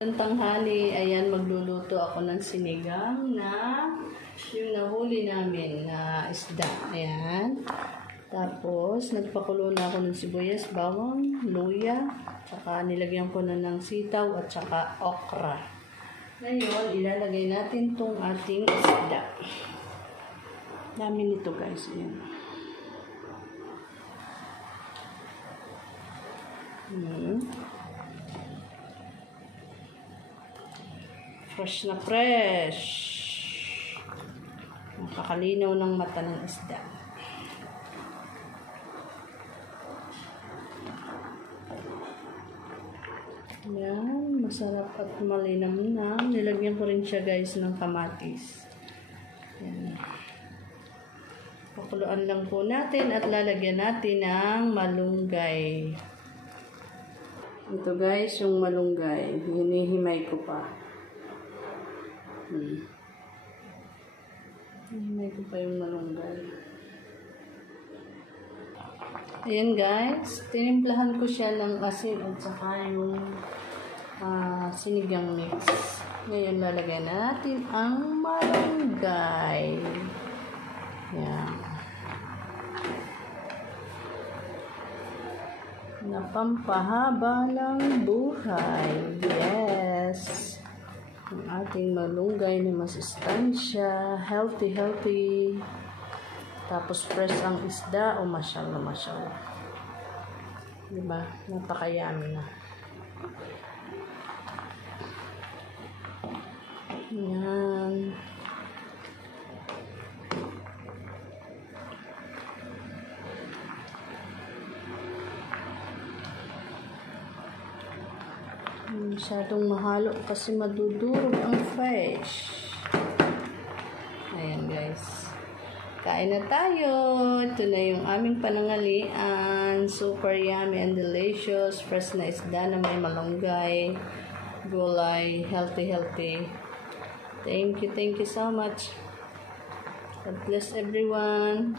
Ng tanghali, ayan, magluluto ako ng sinigang na yung nahuli namin na isda. Ayan. Tapos, nagpakulo na ako ng sibuyas, bawang, luya, tsaka nilagyan ko na ng sitaw at tsaka okra. Ngayon, ilalagay natin tong ating isda. Dami nito, guys. Ayan. Fresh na fresh. Nakakalinaw ng mata ng isda. Yan, masarap at malinamnam. Nilagyan ko rin siya, guys, ng kamatis. Yan. Pakuluan lang po natin at lalagyan natin ng malunggay. Ito, guys, yung malunggay. Hinihimay ko pa. Hinihimay ko pa yung malunggay. Ayan, guys. Tinimplahan ko siya ng asin at saka yung sinigang mix. Ngayon, lalagyan natin ang malunggay. Ayan. Napampahaba ng buhay. Yes. Ang ating malunggay na masustansya. Healthy. Tapos fresh ang isda. O masyallah. Diba? Napakayami na. Yan. Masyadong mahalo kasi madudurog ang fish. Ayan, guys. Kain na tayo. Ito na yung aming panangalian. Super yummy and delicious. Fresh na isda na may malunggay, gulay, healthy. Thank you so much. God bless everyone.